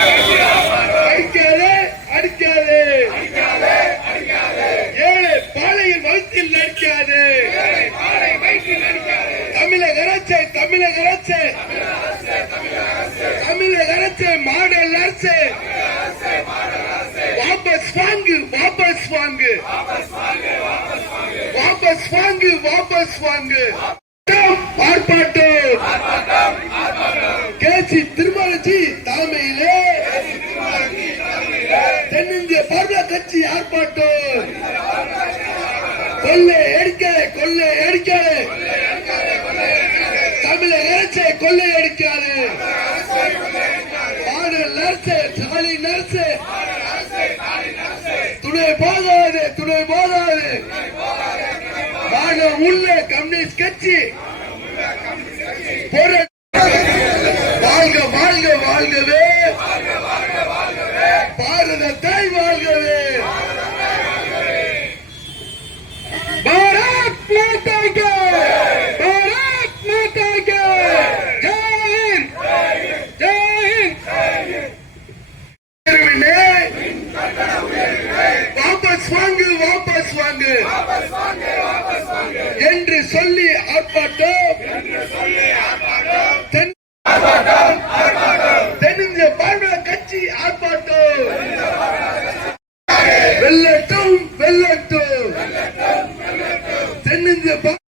அடிக்காதே அடிக்காதே. ஏழை பாளையின் வயிற்றில் நடிக்காதே. தமிழக அரசு தமிழக அரசு. தமிழக அரசு மாடல் அரசு. வாபஸ் வாங்கு வாபஸ் வாங்கு. வாபஸ் வாங்கு வாபஸ் வாங்கு. ஆர்ப்பாட்டம். காசி திருமலஜி தலைமையிலே தென்னிந்திய பாரத கட்சி ஆர்ப்பாட்டம். கொள்ளை அடிக்காதே கொள்ளை அடிக்காதே தமிழக அரசை கொள்ளை அடிக்காது. மாடல் நர்சு சாலை நர்சு துணை போகாது துணை போகாது. மாநிலம் உள்ள கம்யூனிஸ்ட் கட்சி. போற வாழ்கவே. பாரதத்தை வாழ்கவே. பாரத் மாதாக்கு. பாரத் மாதாக்கு. ஜெயின் ஜெயின் வாபஸ் வாங்கு வாபஸ் வாங்கு. என்று சொல் And in the